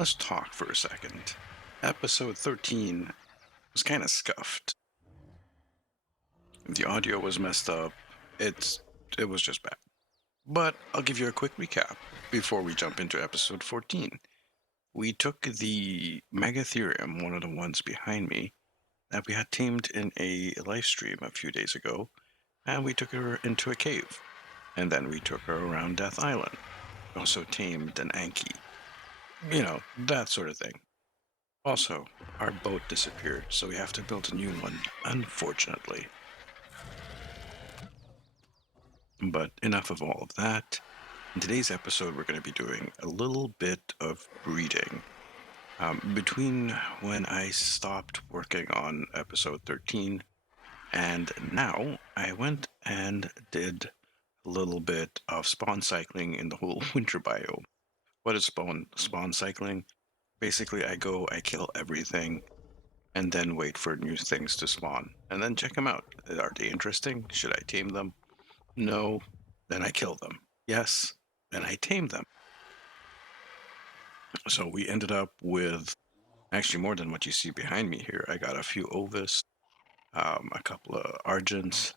Let's talk for a second. Episode 13 was kind of scuffed. The audio was messed up. It was just bad. But I'll give you a quick recap before we jump into episode 14. We took the Megatherium, one of the ones behind me, that we had tamed in a live stream a few days ago, and we took her into a cave. And then we took her around Death Island. Also tamed an Anki. You know, that sort of thing. Also, our boat disappeared, so we have to build a new one, unfortunately. But enough of all of that. In today's episode, we're going to be doing a little bit of breeding. Between when I stopped working on episode 13 and now, I went and did a little bit of spawn cycling in the whole winter biome. What is spawn cycling? Basically, I go, I kill everything, and then wait for new things to spawn, and then check them out. Are they interesting? Should I tame them? No. Then I kill them. Yes. Then I tame them. So we ended up with actually more than what you see behind me here. I got a few Ovis, a couple of Argents,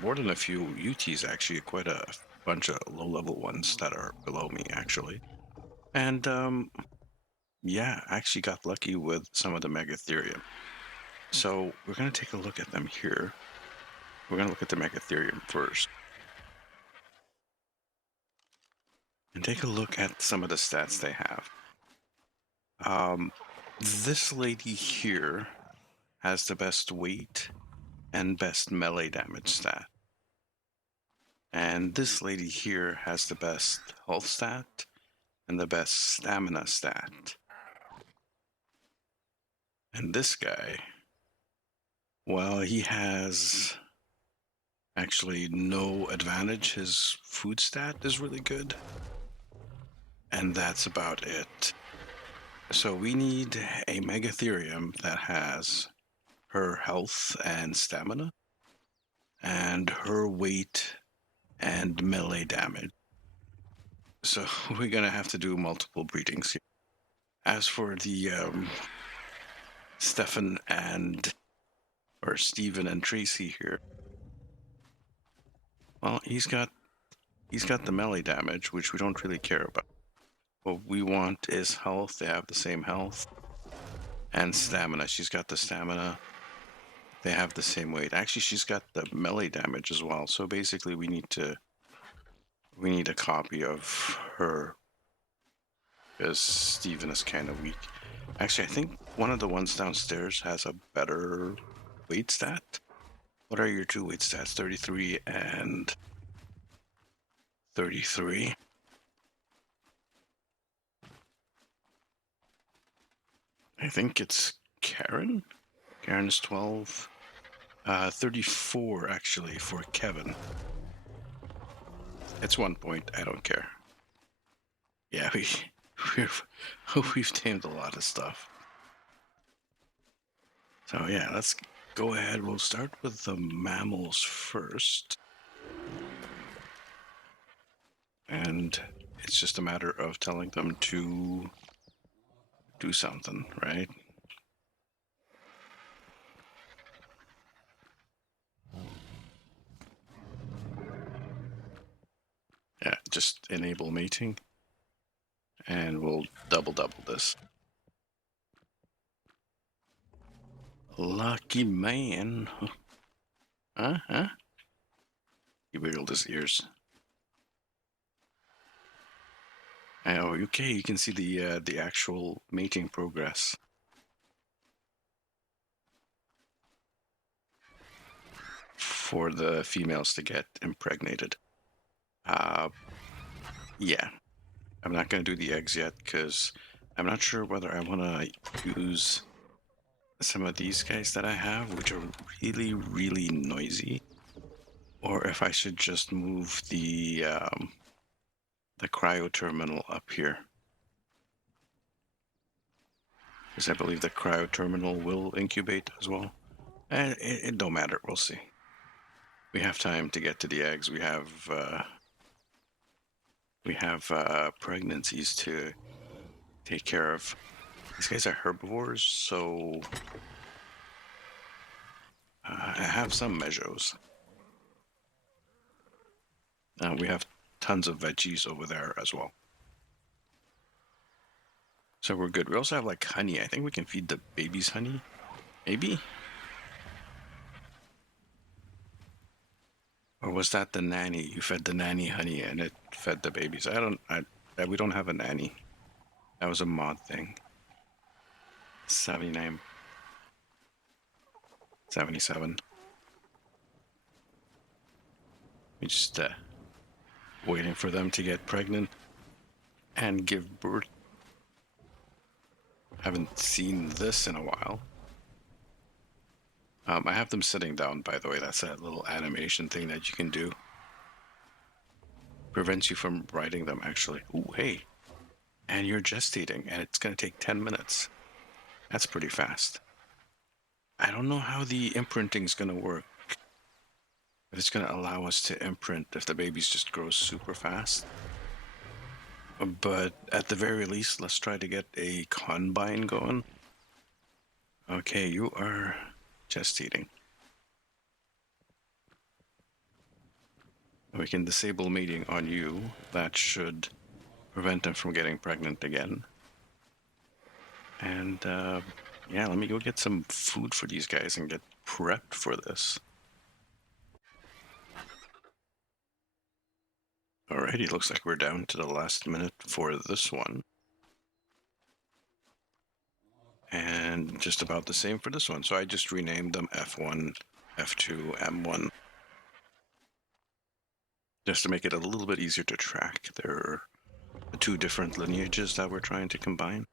more than a few UTs, actually, quite a bunch of low-level ones that are below me, actually. And yeah, I actually got lucky with some of the Megatherium. So we're going to take a look at them here. We're going to look at the Megatherium first. And take a look at some of the stats they have. This lady here has the best weight and best melee damage stat. And this lady here has the best health stat and the best stamina stat. And this guy, well, he has actually no advantage. His food stat is really good. And that's about it. So we need a Megatherium that has her health and stamina, and her weight and melee damage. So we're gonna have to do multiple breedings here. As for the Stefan or Steven and Tracy here, well, he's got the melee damage, which we don't really care about. What we want is health. They have the same health, and stamina. She's got the stamina. They have the same weight. Actually, she's got the melee damage as well. So basically, we need a copy of her, because Steven is kind of weak. Actually, I think one of the ones downstairs has a better weight stat. What are your two weight stats? 33 and 33. I think it's Karen. Karen's 12. 34 actually for Kevin. It's 1 point. I don't care. Yeah, we've tamed a lot of stuff. So yeah, let's go ahead. We'll start with the mammals first. And it's just a matter of telling them to do something, right? Yeah, just enable mating. And we'll double this. Lucky man. Huh? He wiggled his ears. Oh, okay, you can see the actual mating progress. For the females to get impregnated. Yeah. I'm not going to do the eggs yet because I'm not sure whether I want to use some of these guys that I have, which are really, really noisy, or if I should just move the cryo terminal up here. Because I believe the cryo terminal will incubate as well. And it don't matter, we'll see. We have time to get to the eggs. We have pregnancies to take care of. These guys are herbivores, so I have some measures. We have tons of veggies over there as well. So we're good. We also have like honey. I think we can feed the babies honey. Maybe? Or was that the nanny? You fed the nanny honey and it fed the babies. We don't have a nanny. That was a mod thing. 79. 77. We just waiting for them to get pregnant and give birth. Haven't seen this in a while. I have them sitting down, by the way. That's that little animation thing that you can do. Prevents you from riding them, actually. Ooh, hey. And you're gestating, and it's going to take 10 minutes. That's pretty fast. I don't know how the imprinting is going to work. If it's going to allow us to imprint if the babies just grow super fast. But at the very least, let's try to get a combine going. Okay, you are gestating. We can disable mating on you. That should prevent them from getting pregnant again. And yeah, let me go get some food for these guys and get prepped for this. Alrighty, looks like we're down to the last minute for this one. And just about the same for this one. So I just renamed them F1, F2, M1. Just to make it a little bit easier to track. There are the two different lineages that we're trying to combine.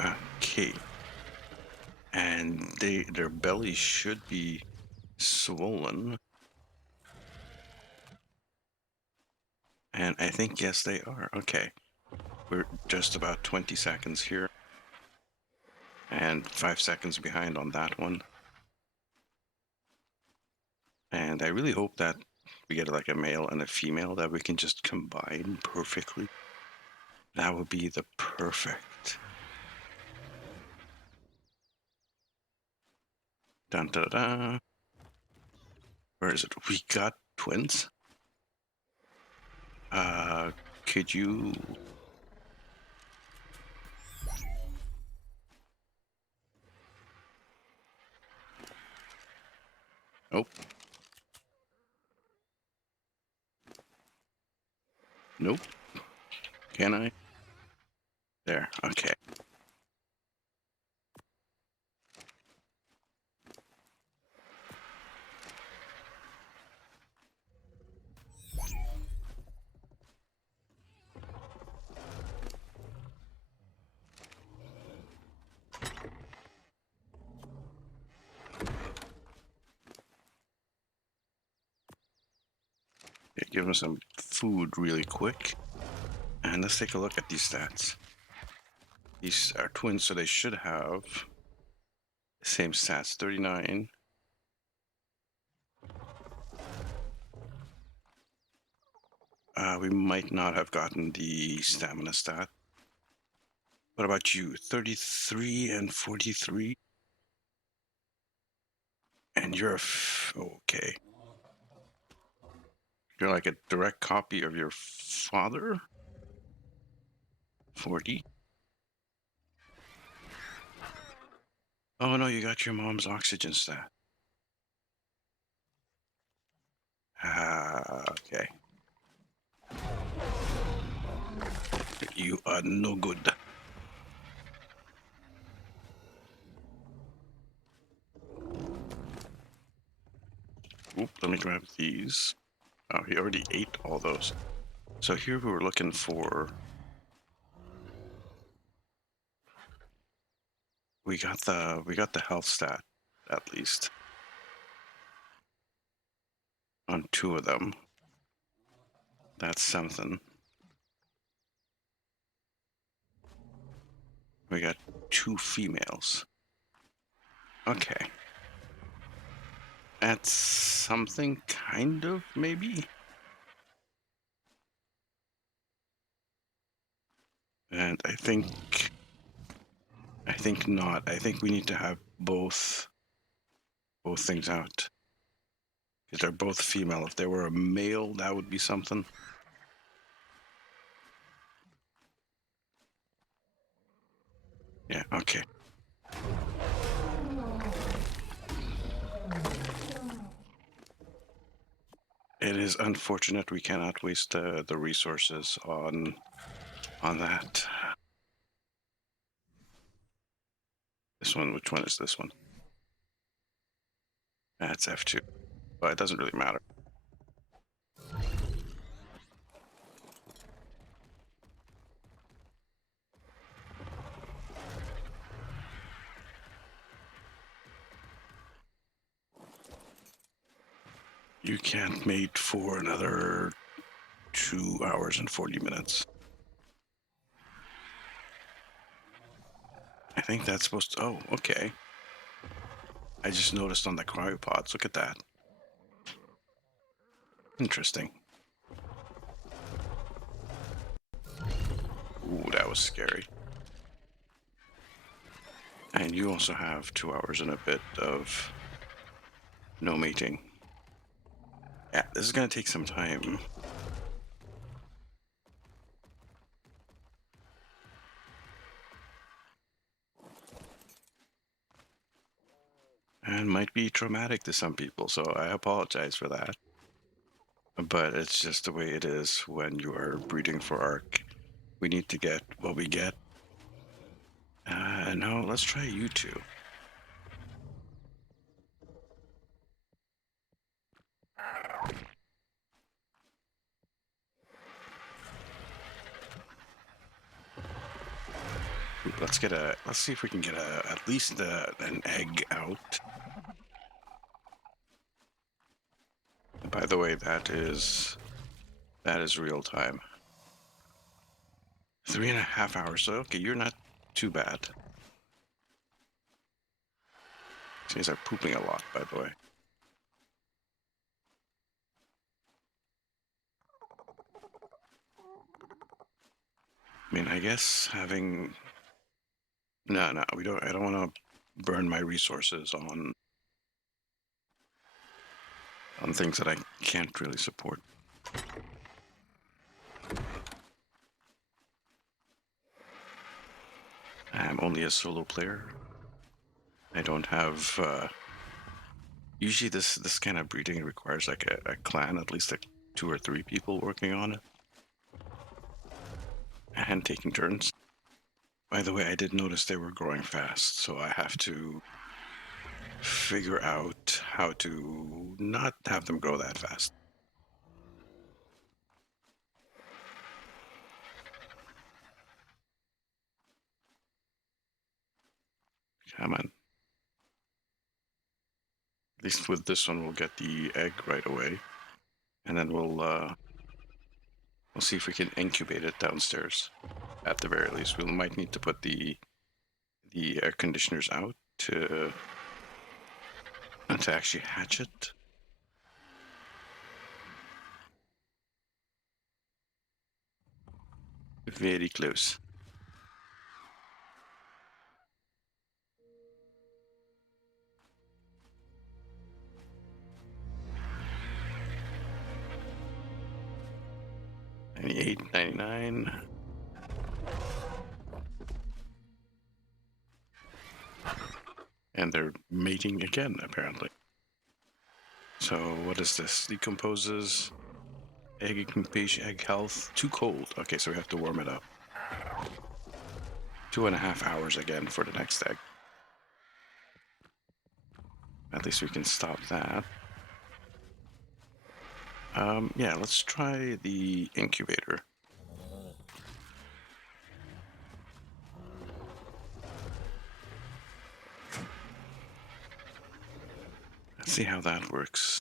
Okay. And their bellies should be swollen. And I think, yes, they are. Okay. We're just about 20 seconds here. And 5 seconds behind on that one. And I really hope that we get like a male and a female that we can just combine perfectly. That would be the perfect. Dun da da. Where is it? We got twins. Could you? Oh. Nope. Can I? There. Okay. Okay, give them some food really quick. And let's take a look at these stats. These are twins, so they should have the same stats. 39. We might not have gotten the stamina stat. What about you? 33 and 43? And you're okay. You're like a direct copy of your father? 40? Oh no, you got your mom's oxygen stat. Okay. You are no good. Oop, let me grab these. Oh, he already ate all those. So here we were looking for. We got the health stat, at least. On 2 of them. That's something. We got 2 females. Okay. That's something, kind of, maybe? And I think not. I think we need to have both things out. Because they're both female. If they were a male, that would be something. Yeah, okay. It is unfortunate we cannot waste the resources on that. This one, which one is this one? That's F2. But it doesn't really matter. You can't mate for another 2 hours and 40 minutes. I think that's supposed to... Oh, okay. I just noticed on the cryopods. Look at that. Interesting. Ooh, that was scary. And you also have 2 hours and a bit of no mating. Yeah, this is going to take some time. And might be traumatic to some people, so I apologize for that. But it's just the way it is when you are breeding for ARK. We need to get what we get. No, let's try you two. Let's see if we can get at least an egg out. By the way, that is real time. 3.5 hours. So okay, you're not too bad. These are pooping a lot, by the way. I mean, I guess having... No, we don't. I don't want to burn my resources on things that I can't really support. I'm only a solo player. I don't have... usually this kind of breeding requires like a clan, at least like 2 or 3 people working on it. And taking turns. By the way, I did notice they were growing fast, so I have to figure out how to not have them grow that fast. Come on. At least with this one, we'll get the egg right away. And then we'll see if we can incubate it downstairs. At the very least, we might need to put the air conditioners out to actually hatch it. Very close. $98, $99. And they're mating again, apparently. So what is this? Decomposes. Egg incubation, egg health. Too cold. Okay, so we have to warm it up. 2.5 hours again for the next egg. At least we can stop that. Yeah, let's try the incubator. Let's see how that works.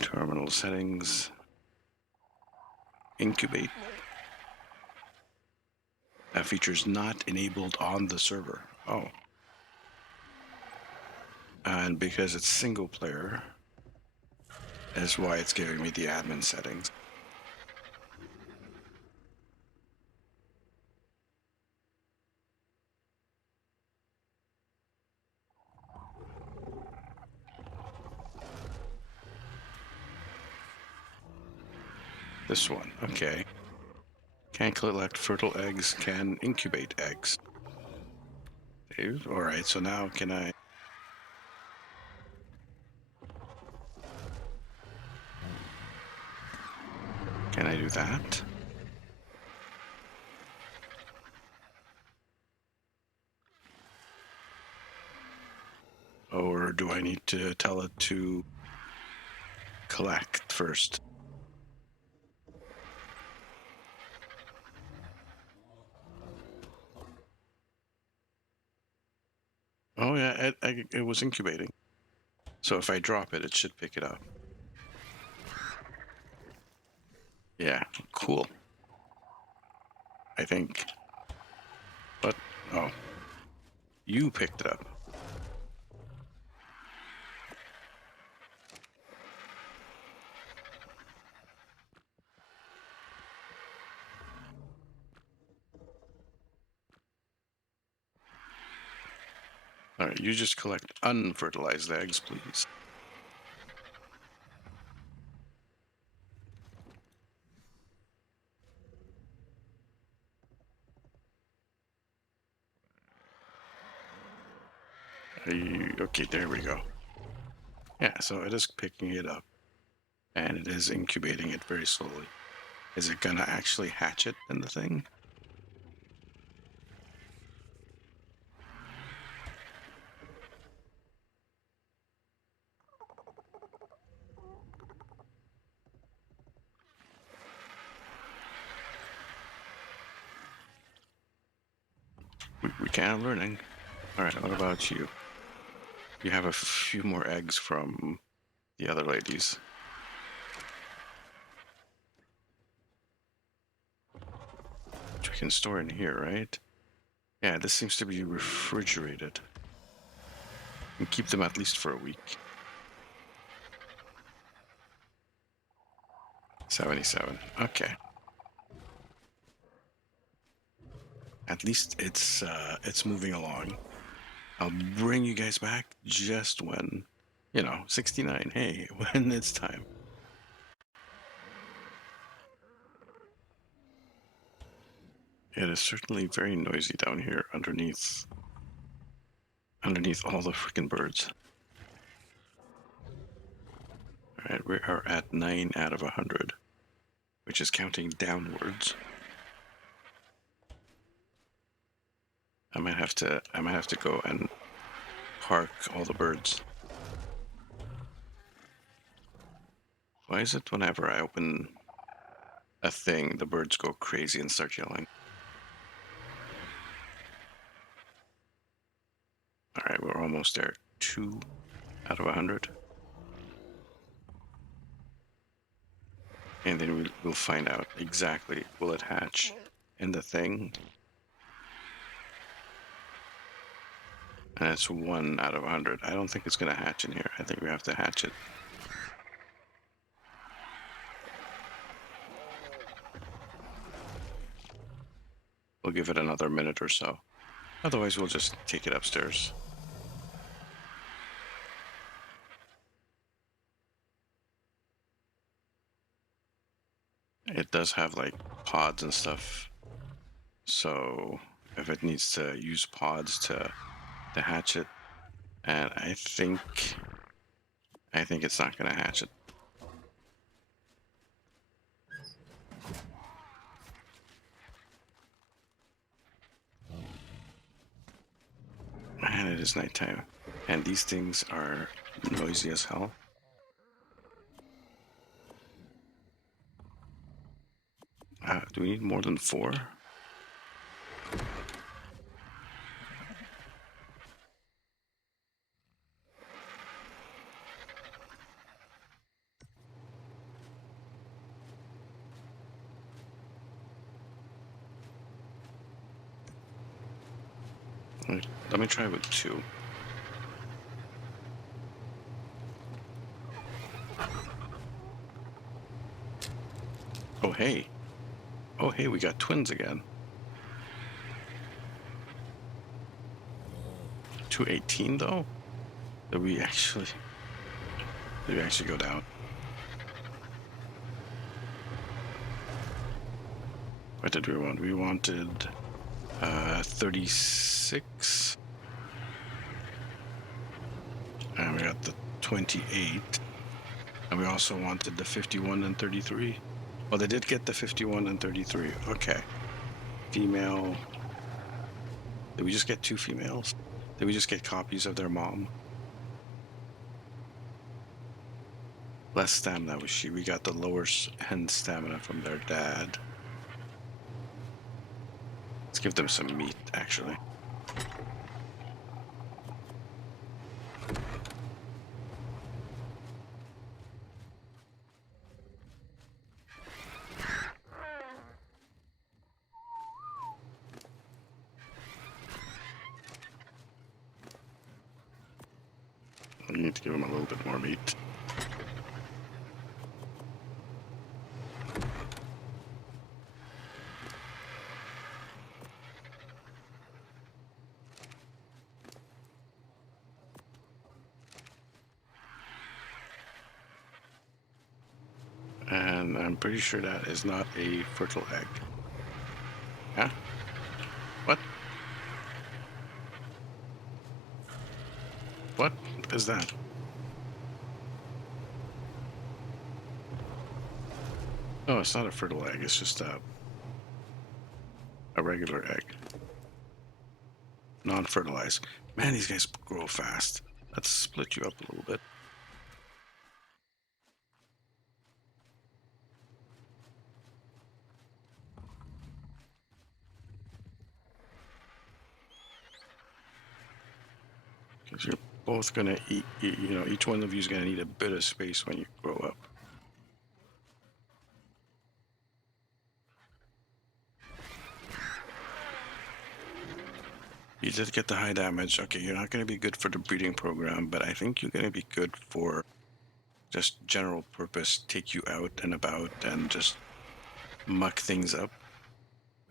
Terminal settings. Incubate. That feature's not enabled on the server. Oh. And because it's single player, is why it's giving me the admin settings. This one. Okay. Can collect fertile eggs, can incubate eggs. All right, so now can I... Can I do that? Or do I need to tell it to collect first? Oh yeah, it was incubating. So if I drop it, it should pick it up. Yeah, cool. I think. But, oh, you picked it up. All right, you just collect unfertilized eggs, please. Okay, there we go. Yeah, so it is picking it up, and it is incubating it very slowly. Is it gonna actually hatch it in the thing? We can learning. All right, what about you? You have a few more eggs from the other ladies. Which we can store in here, right? Yeah, this seems to be refrigerated. And keep them at least for a week. 77. Okay. At least it's moving along. I'll bring you guys back just when, 69. Hey, when it's time. It is certainly very noisy down here underneath all the freaking birds. All right, we are at 9 out of 100, which is counting downwards. I might have to go and park all the birds. Why is it whenever I open a thing, the birds go crazy and start yelling? All right, we're almost there. 2 out of 100. And then we'll find out exactly, will it hatch in the thing? And it's 1 out of 100. I don't think it's going to hatch in here. I think we have to hatch it. We'll give it another minute or so. Otherwise, we'll just take it upstairs. It does have like pods and stuff. So if it needs to use pods to hatch it, and I think it's not going to hatch it. And it is nighttime. And these things are noisy as hell. Do we need more than 4? Let me try with 2. Oh, hey. Oh, hey, we got twins again. 218, though? Did we actually go down? What did we want? We wanted 36. And we got the 28. And we also wanted the 51 and 33. Well, they did get the 51 and 33. Okay. Female. Did we just get 2 females? Did we just get copies of their mom? Less stamina was she. We got the lower end stamina from their dad. Let's give them some meat, actually. We need to give them a little bit more meat. And I'm pretty sure that is not a fertile egg. Huh? What? What is that? Oh, it's not a fertile egg. It's just a regular egg. Non-fertilized. Man, these guys grow fast. Let's split you up a little bit. Because you're both going to eat, you know, each one of you is going to need a bit of space when you grow up. You did get the high damage. Okay, you're not going to be good for the breeding program, but I think you're going to be good for just general purpose, take you out and about and just muck things up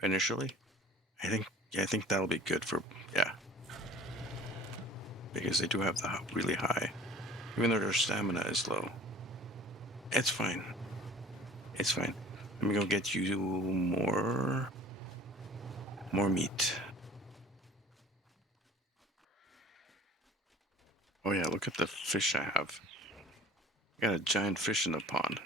initially. I think that'll be good for, yeah. Because they do have the really high, even though their stamina is low. It's fine. It's fine. Let me go get you more meat. Oh yeah, look at the fish I have. I got a giant fish in the pond.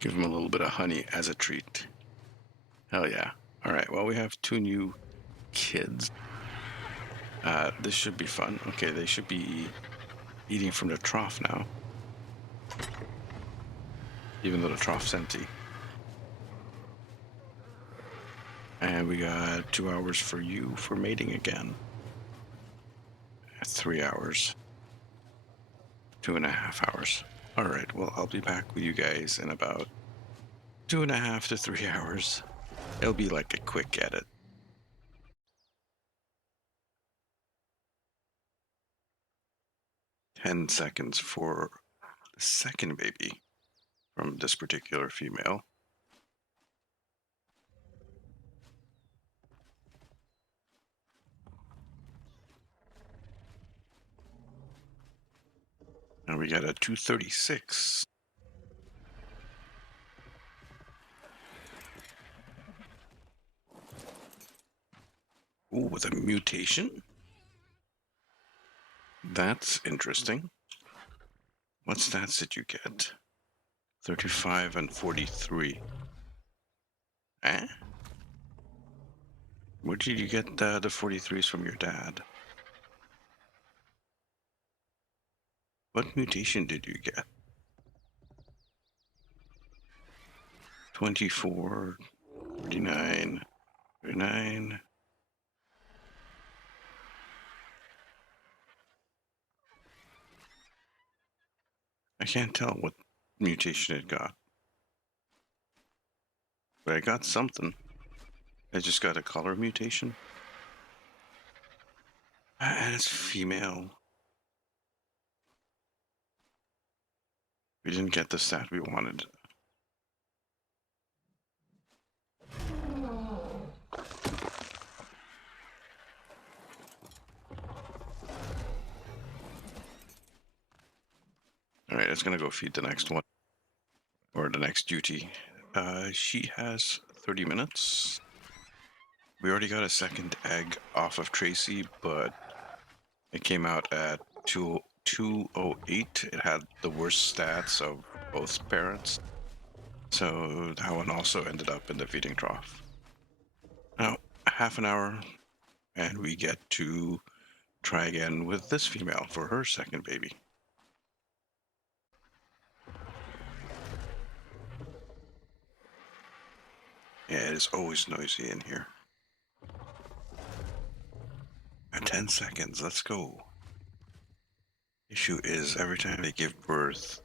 Give him a little bit of honey as a treat. Hell yeah. All right, well, we have 2 new kids. This should be fun. Okay, they should be eating from the trough now. Even though the trough's empty. And we got 2 hours for you for mating again. 3 hours. 2.5 hours. All right, well, I'll be back with you guys in about 2.5 to 3 hours. It'll be like a quick edit. 10 seconds for the second baby from this particular female. And we got a 236. Ooh, with a mutation? That's interesting. What stats did you get? 35 and 43. Eh? Where did you get the 43s from your dad? What mutation did you get? 24, 39, 39. I can't tell what mutation it got. But I got something. I just got a color mutation. And it's female. We didn't get the stat we wanted. All right, it's gonna go feed the next one or the next duty. She has 30 minutes. We already got a second egg off of Tracy, but it came out at 208. It had the worst stats of both parents. So that one also ended up in the feeding trough. Now, half an hour, and we get to try again with this female for her second baby. Yeah, it is always noisy in here. 10 seconds, let's go. Issue is every time they give birth,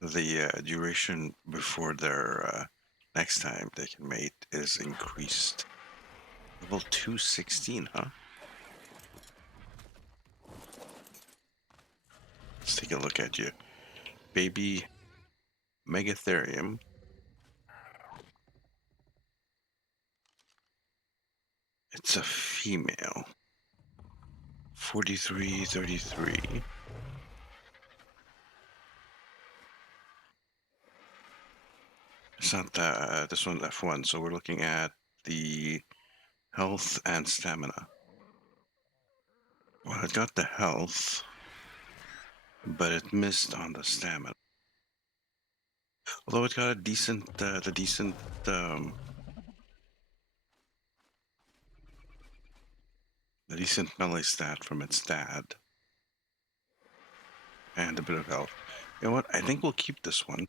the duration before their next time they can mate is increased. Level 216, huh? Let's take a look at you. Baby Megatherium. It's a female. 4333. It's not this one's F1, so we're looking at the health and stamina. Well, it got the health, but it missed on the stamina. Although it got a decent, um, the decent melee stat from its dad, and a bit of health. You know what? I think we'll keep this one.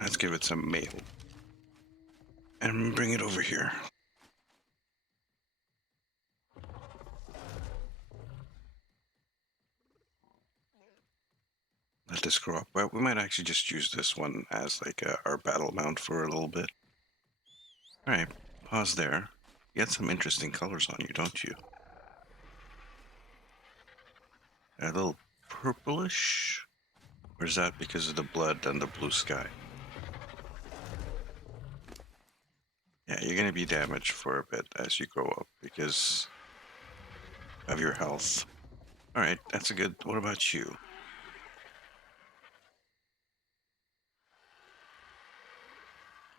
Let's give it some mail. And bring it over here. Let this grow up. Well, we might actually just use this one as like our battle mount for a little bit. Alright, pause there. You got some interesting colors on you, don't you? A little purplish? Or is that because of the blood and the blue sky? Yeah, you're going to be damaged for a bit as you grow up because of your health. Alright, that's a good... What about you?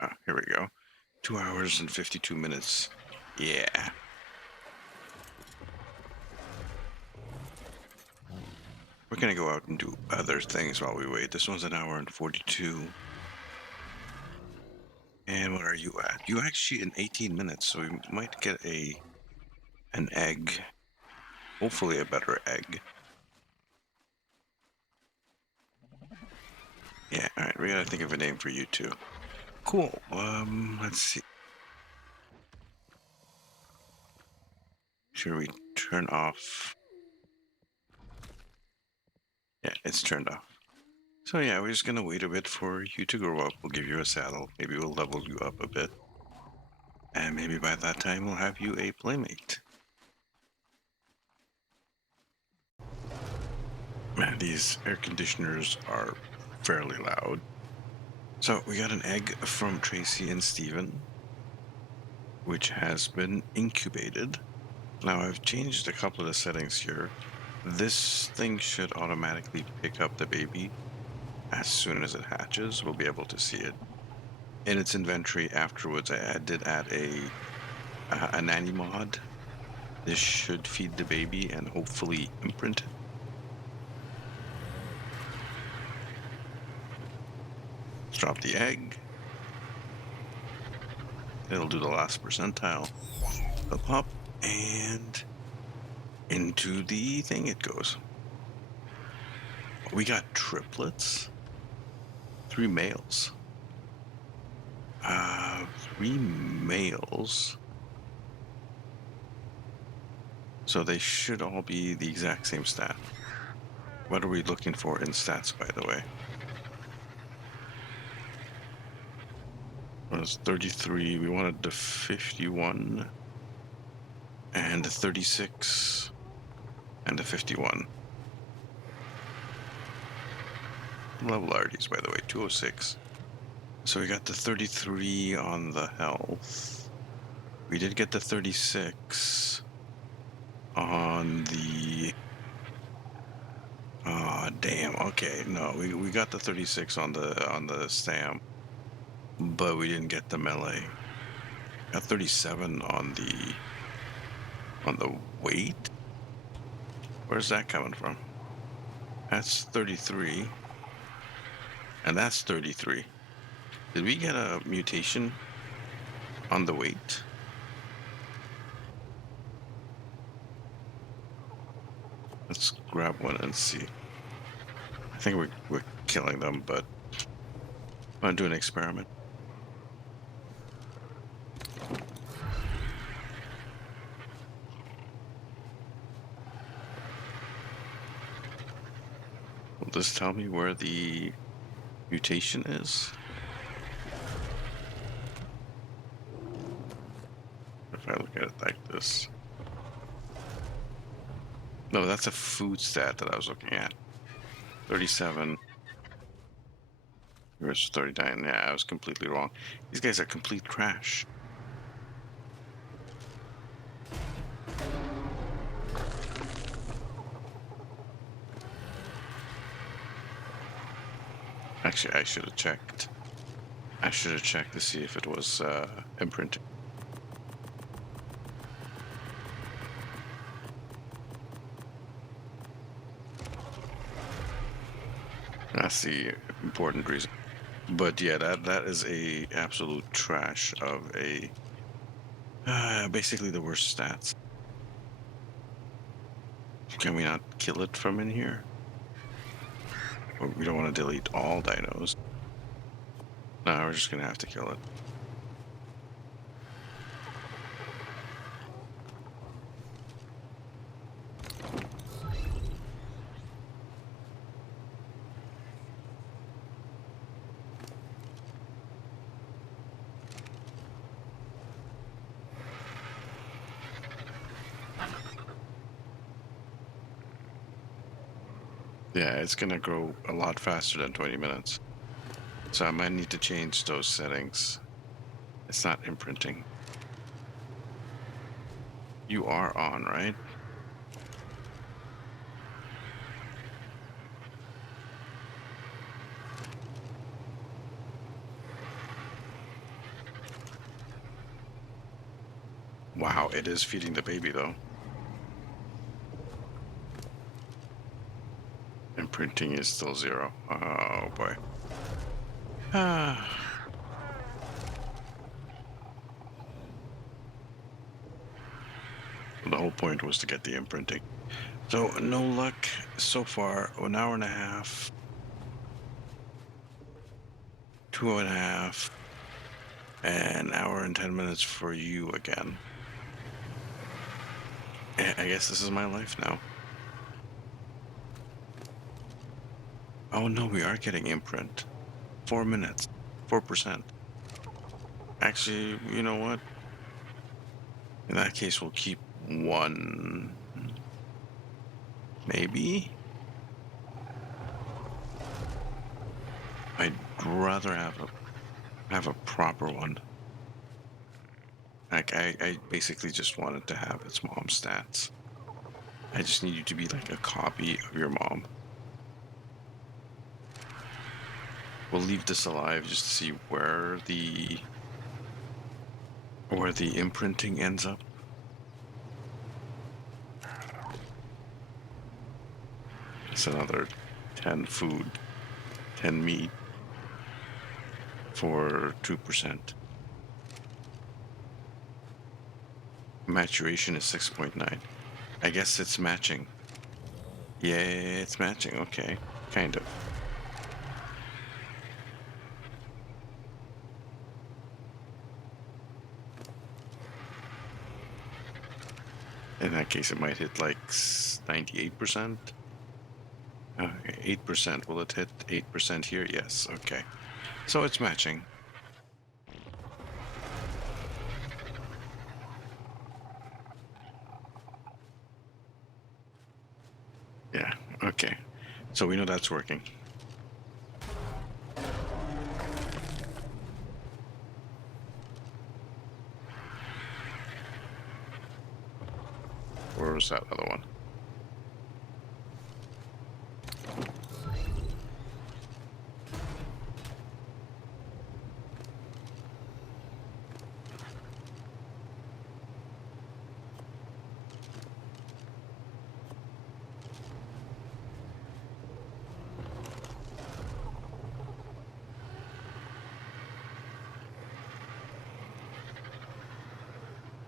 Ah, here we go. 2 hours and 52 minutes. Yeah. We're going to go out and do other things while we wait. This one's an hour and 42. And what are you at? You actually in 18 minutes, so we might get an egg. Hopefully a better egg. Yeah, alright, we gotta think of a name for you too. Cool. Let's see. Should we turn off? Yeah, it's turned off. So yeah, we're just gonna wait a bit for you to grow up. We'll give you a saddle. Maybe we'll level you up a bit. And maybe by that time we'll have you a playmate. Man, these air conditioners are fairly loud. So we got an egg from Tracy and Steven, which has been incubated. Now I've changed a couple of the settings here. This thing should automatically pick up the baby as soon as it hatches. We'll be able to see it in its inventory afterwards. I did add a nanny mod. This should feed the baby and hopefully imprint it. Let's drop the egg. It'll do the last percentile. It'll pop and into the thing it goes. We got triplets. 3 males. 3 males. So they should all be the exact same stat. What are we looking for in stats, by the way? It was 33. We wanted the 51 and the 36 and the 51. Level are these, by the way? 206. So we got the 33 on the health. We did get the 36 on the... Oh, damn. Okay, no, we got the 36 on the Stam, but we didn't get the melee. Got 37 on the weight. Where's that coming from? That's 33, and that's 33. Did we get a mutation on the weight? Let's grab one and see. I think we're killing them, but I'm gonna do an experiment. Will this tell me where the mutation is? If I look at it like this. No, that's a food stat that I was looking at. 37. Here's 39. Yeah, I was completely wrong. These guys are complete trash. Actually, I should have checked. I should have checked to see if it was imprinted. That's the important reason. But yeah, that is a absolute trash of a basically the worst stats. Can we not kill it from in here? Or we don't want to delete all dinos. No, we're just gonna have to kill it. Yeah, it's gonna grow a lot faster than 20 minutes. So I might need to change those settings. It's not imprinting. You are on, right? Wow, it is feeding the baby though. Imprinting is still 0. Oh boy. The whole point was to get the imprinting. So no luck so far. An hour and a half. 2.5. An hour and 10 minutes for you again. I guess this is my life now. Oh no, we are getting imprint. 4 minutes. 4%. Actually, you know what? In that case, we'll keep 1. Maybe? I'd rather have a proper one. Like, I basically just wanted to have its mom's stats. I just need you to be like a copy of your mom. We'll leave this alive just to see where the imprinting ends up. It's another 10 food, 10 meat for 2%. Maturation is 6.9. I guess it's matching. Yeah, it's matching. Okay, kind of. In that case, it might hit like 98%. Okay, 8%. Will it hit 8% here? Yes. Okay. So it's matching. Yeah. Okay. So we know that's working. was that other one?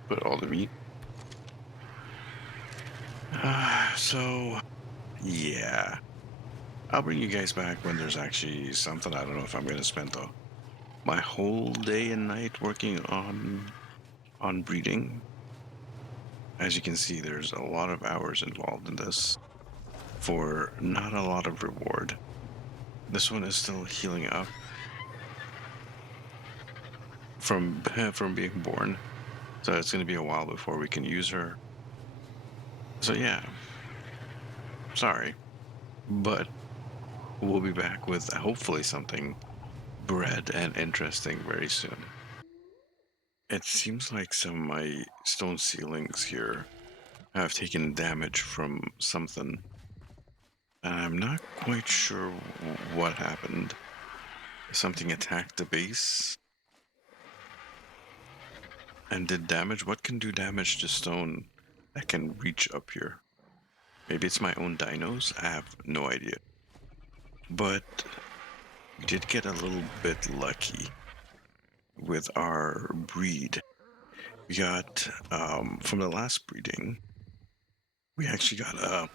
Put all the meat. So, yeah. I'll bring you guys back when there's actually something. I don't know if I'm going to spend my whole day and night working on breeding. As you can see, there's a lot of hours involved in this for not a lot of reward. This one is still healing up from from being born, so it's going to be a while before we can use her. So yeah, sorry, but we'll be back with hopefully something bread and interesting very soon. It seems like some of my stone ceilings here have taken damage from something. And I'm not quite sure what happened. Something attacked the base and did damage. What can do damage to stone that can reach up here? Maybe it's my own dinos? I have no idea. But we did get a little bit lucky with our breed. We got, from the last breeding, we actually got a,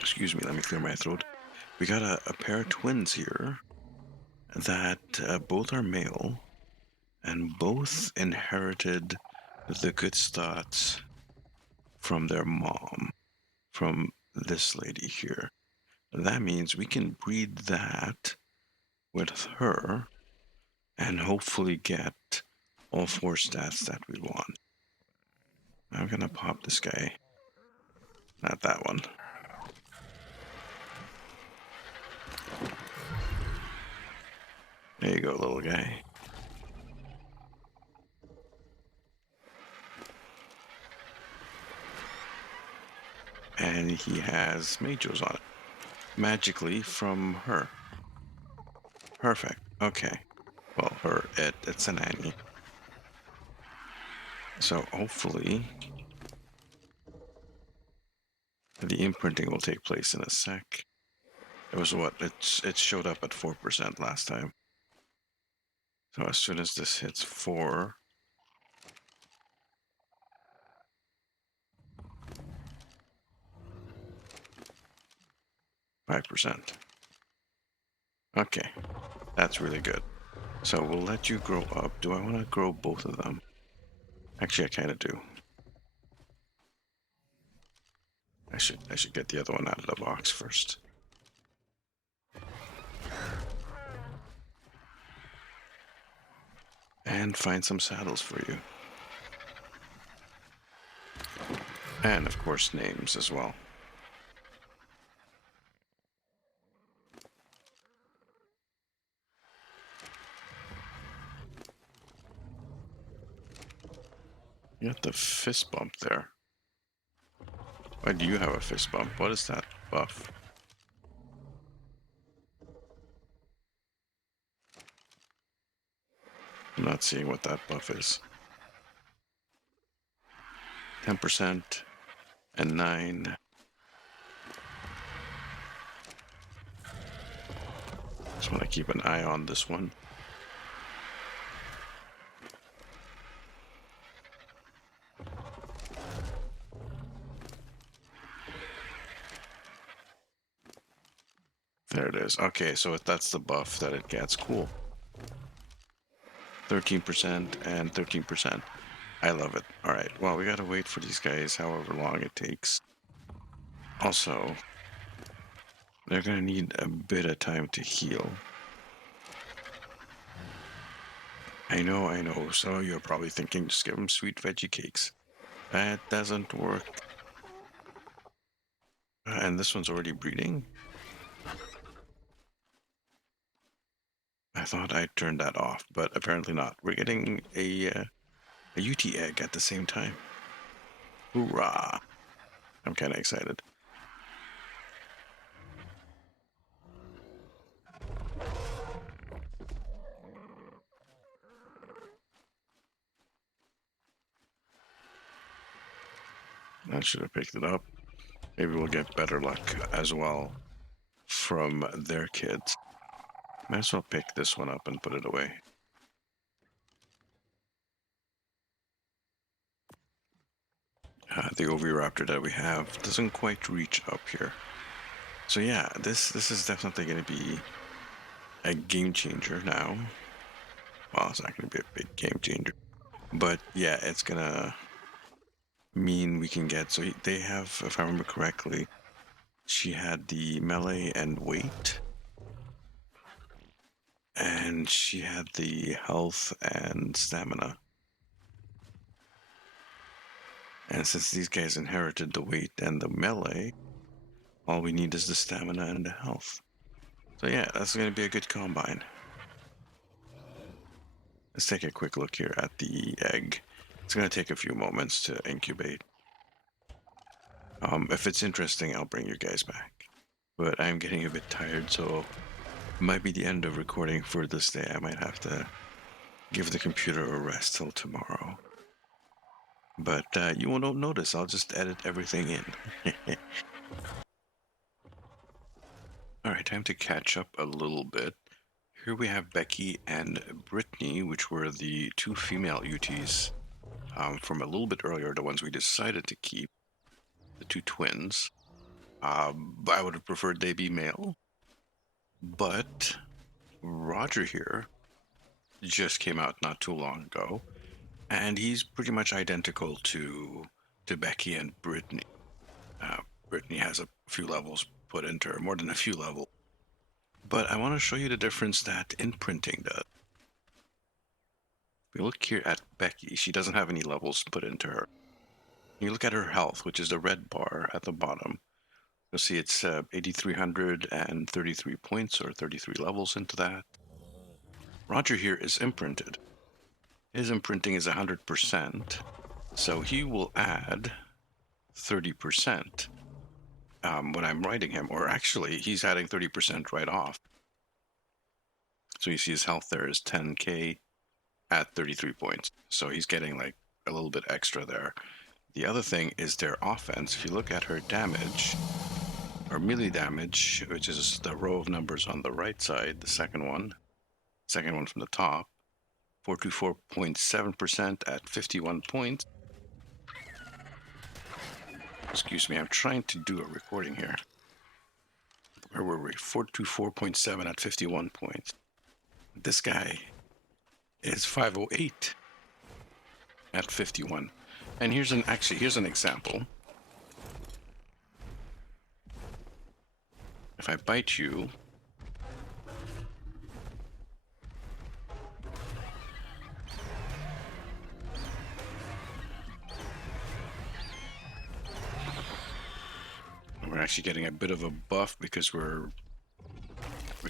excuse me, let me clear my throat. We got a pair of twins here that both are male and both inherited the good stats from their mom, from this lady here. That means we can breed that with her and hopefully get all four stats that we want. I'm gonna pop this guy, not that one. There you go, little guy. And he has majos on it. Magically from her. Perfect. Okay. Well, it's an Annie. So hopefully the imprinting will take place in a sec. It was what? It showed up at 4% last time. So as soon as this hits 4, 5%. Okay, that's really good. So we'll let you grow up. Do I want to grow both of them? Actually, I kind of do. I should get the other one out of the box first. And find some saddles for you. And of course names as well. You got the fist bump there. Why do you have a fist bump? What is that buff? I'm not seeing what that buff is. 10% and 9. Just want to keep an eye on this one. There it is. Okay, so that's the buff that it gets. Cool. 13% and 13%. I love it. All right. Well, we got to wait for these guys however long it takes. Also, they're going to need a bit of time to heal. I know. So you're probably thinking, just give them sweet veggie cakes. That doesn't work. And this one's already breeding? I thought I turned that off, but apparently not. We're getting a UT egg at the same time. Hoorah! I'm kind of excited. I should have picked it up. Maybe we'll get better luck as well from their kids. Might as well pick this one up and put it away. The Oviraptor that we have doesn't quite reach up here. So yeah, this is definitely going to be a game changer now. Well, it's not going to be a big game changer. But yeah, it's going to mean we can get... So they have, if I remember correctly, she had the melee and weight. And she had the health and stamina. And since these guys inherited the weight and the melee, all we need is the stamina and the health. So yeah, that's going to be a good combine. Let's take a quick look here at the egg. It's going to take a few moments to incubate. If it's interesting, I'll bring you guys back. But I'm getting a bit tired, so it might be the end of recording for this day. I might have to give the computer a rest till tomorrow. But you won't notice. I'll just edit everything in. Alright, time to catch up a little bit. Here we have Becky and Brittany, which were the two female UTs from a little bit earlier, the ones we decided to keep, the two twins. I would have preferred they be male, but Roger here just came out not too long ago, and he's pretty much identical to Becky and Brittany. Brittany has a few levels put into her, more than a few levels. But I want to show you the difference that imprinting does. If we look here at Becky, she doesn't have any levels put into her. You look at her health, which is the red bar at the bottom. You'll see it's 8,333 points, or 33 levels into that. Roger here is imprinted. His imprinting is 100%, so he will add 30% when I'm writing him, or actually he's adding 30% right off. So you see his health there is 10k at 33 points, so he's getting like a little bit extra there. The other thing is their offense. If you look at her damage, or melee damage, which is the row of numbers on the right side, the second one from the top, 424.7% at 51 points. Excuse me, I'm trying to do a recording here. Where were we? 424.7 at 51 points. This guy is 508 at 51. And here's an example. If I bite you, we're actually getting a bit of a buff because we're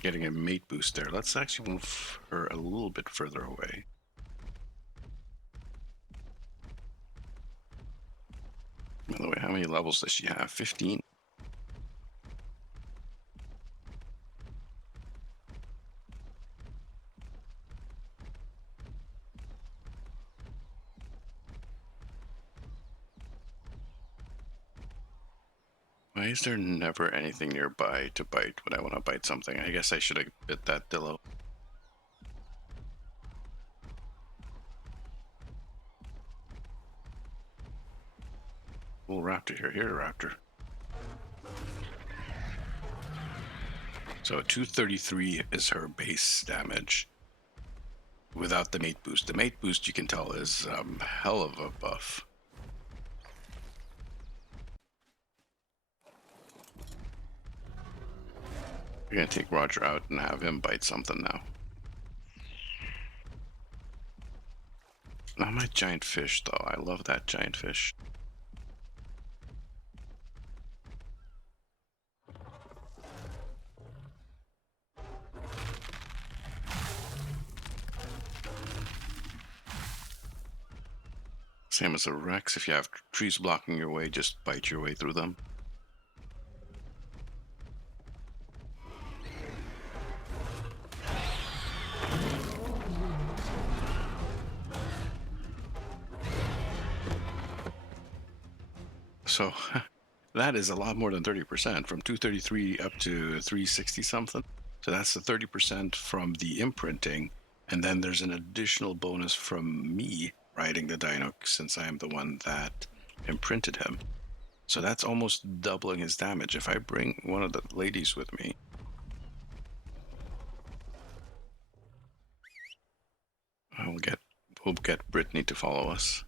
getting a mate boost there. Let's actually move her a little bit further away. By the way, how many levels does she have? 15. Why is there never anything nearby to bite when I want to bite something? I guess I should have bit that dillo. Cool raptor here. Here, raptor. So 233 is her base damage without the mate boost. The mate boost, you can tell, is hell of a buff. We're gonna take Roger out and have him bite something now. Not my giant fish, though. I love that giant fish. Same as a Rex. If you have trees blocking your way, just bite your way through them. So that is a lot more than 30%, from 233 up to 360 something. So that's the 30% from the imprinting. And then there's an additional bonus from me riding the Dino, since I am the one that imprinted him. So that's almost doubling his damage. If I bring one of the ladies with me, we'll get Brittany to follow us.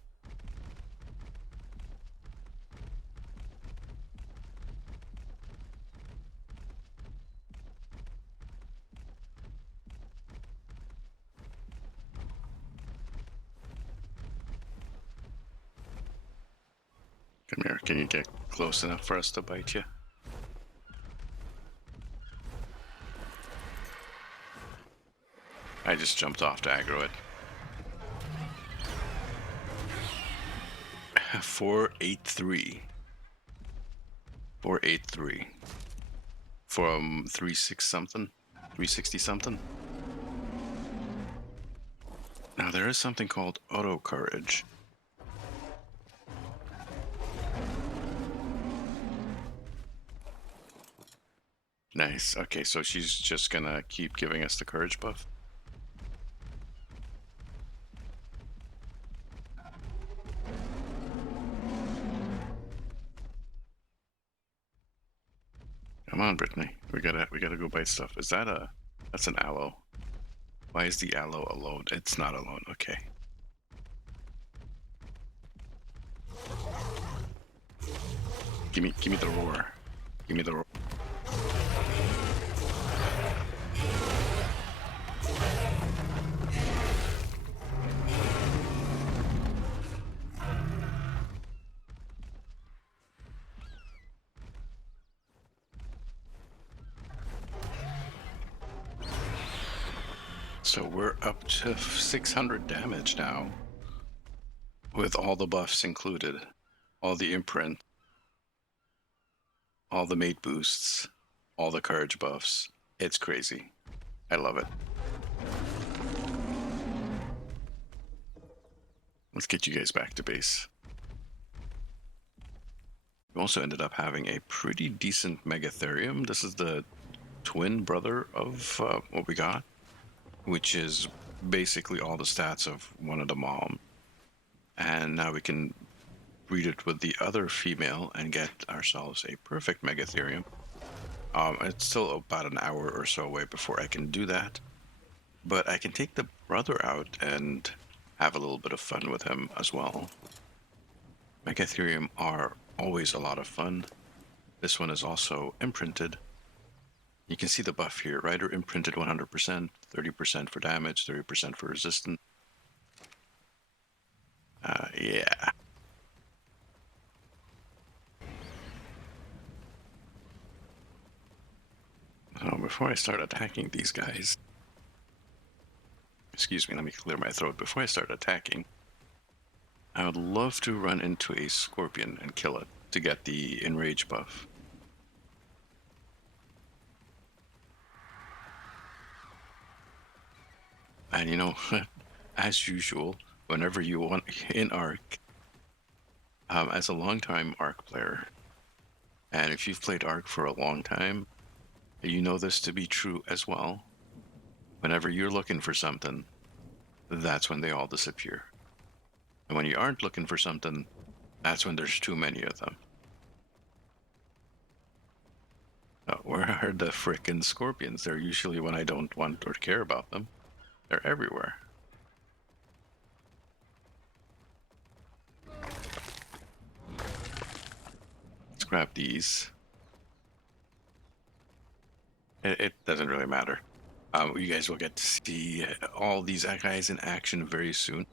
Come here. Can you get close enough for us to bite you? I just jumped off to aggro it. 483. 483. From 36 something? 360 something? Now there is something called auto courage. Nice. Okay, so she's just gonna keep giving us the courage buff. Come on, Brittany. We gotta go bite stuff. Is that that's an aloe? Why is the aloe alone? It's not alone. Okay. Give me the roar. Give me the roar. So we're up to 600 damage now, with all the buffs included, all the imprint, all the mate boosts, all the courage buffs. It's crazy. I love it. Let's get you guys back to base. We also ended up having a pretty decent Megatherium. This is the twin brother of what we got, which is basically all the stats of one of the mom. And now we can breed it with the other female and get ourselves a perfect Megatherium. It's still about an hour or so away before I can do that, but I can take the brother out and have a little bit of fun with him as well. Megatherium are always a lot of fun. This one is also imprinted. You can see the buff here. Rider imprinted 100%, 30% for damage, 30% for resistance. Yeah. So before I start attacking these guys, excuse me, let me clear my throat. Before I start attacking, I would love to run into a scorpion and kill it to get the enrage buff. And you know, as usual, whenever you want in ARK, as a long-time ARK player, and if you've played ARK for a long time, you know this to be true as well. Whenever you're looking for something, that's when they all disappear. And when you aren't looking for something, that's when there's too many of them. Where are the frickin' scorpions? They're usually when I don't want or care about them. They're everywhere. Let's grab these. It doesn't really matter. You guys will get to see all these guys in action very soon.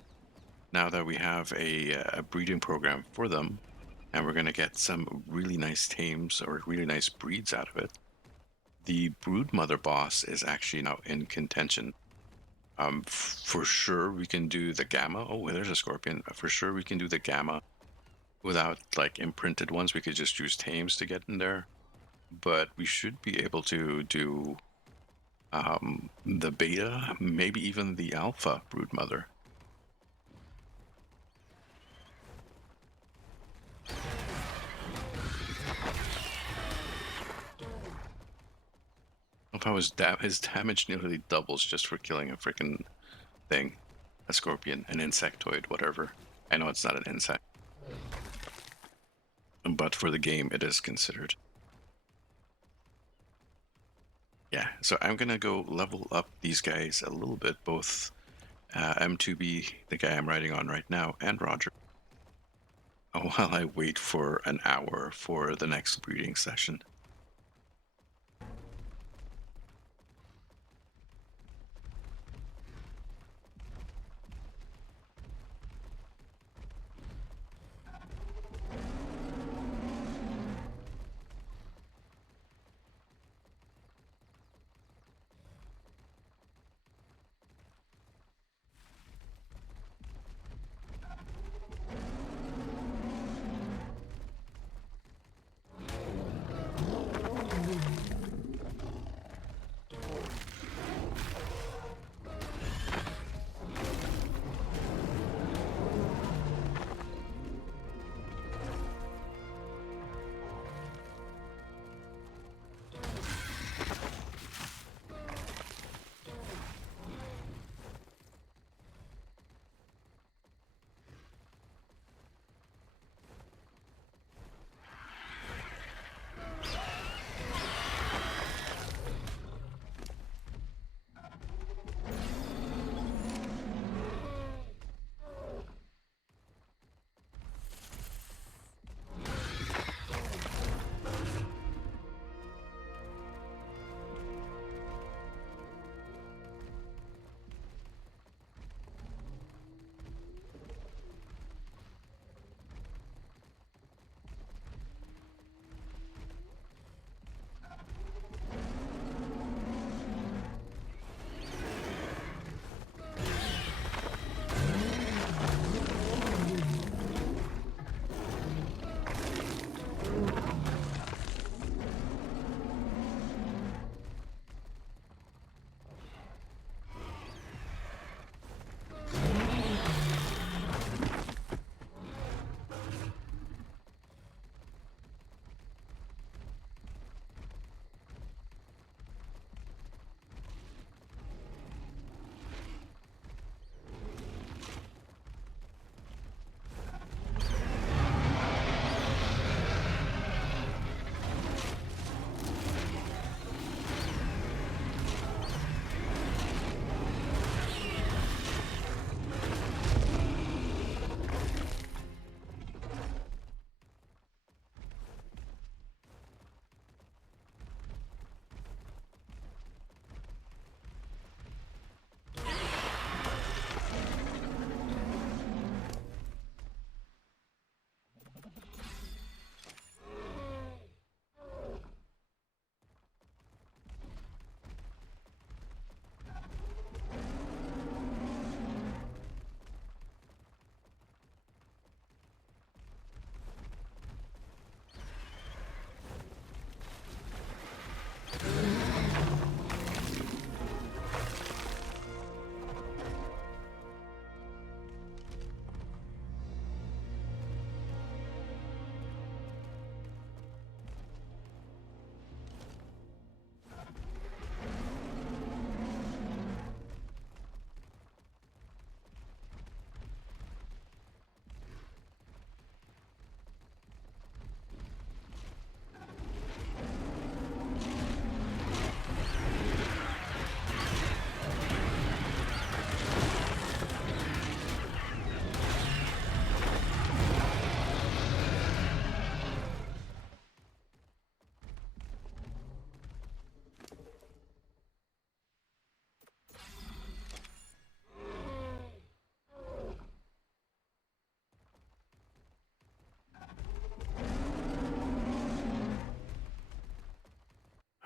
Now that we have a breeding program for them, and we're going to get some really nice tames or really nice breeds out of it. The Broodmother boss is actually now in contention. For sure, we can do the gamma. Oh, there's a scorpion. For sure, we can do the gamma without like imprinted ones. We could just use tames to get in there. But we should be able to do the beta, maybe even the alpha broodmother. If how his damage nearly doubles just for killing a freaking thing, a scorpion, an insectoid, whatever. I know it's not an insect, but for the game, it is considered. Yeah, so I'm gonna go level up these guys a little bit, both M2B, the guy I'm riding on right now, and Roger, while I wait for an hour for the next breeding session.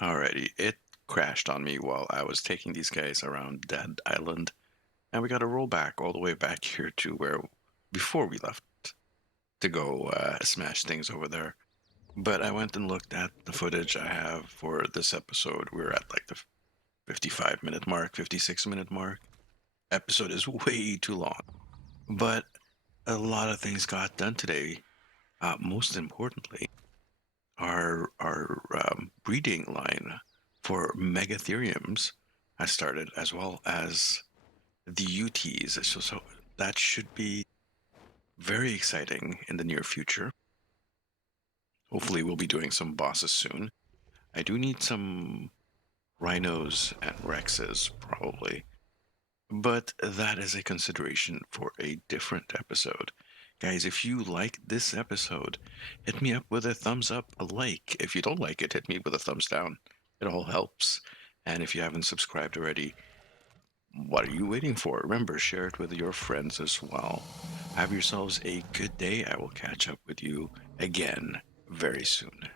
Alrighty, it crashed on me while I was taking these guys around Dead Island. And we got to roll back all the way back here to where before we left to go smash things over there. But I went and looked at the footage I have for this episode. We're at like the 55-minute mark, 56-minute mark. Episode is way too long. But a lot of things got done today. Most importantly, our breeding line for megatheriums has started, as well as the UTs. So that should be very exciting in the near future. Hopefully, we'll be doing some bosses soon. I do need some rhinos and rexes, probably. But that is a consideration for a different episode. Guys, if you like this episode, hit me up with a thumbs up, a like. If you don't like it, hit me with a thumbs down. It all helps. And if you haven't subscribed already, what are you waiting for? Remember, share it with your friends as well. Have yourselves a good day. I will catch up with you again very soon.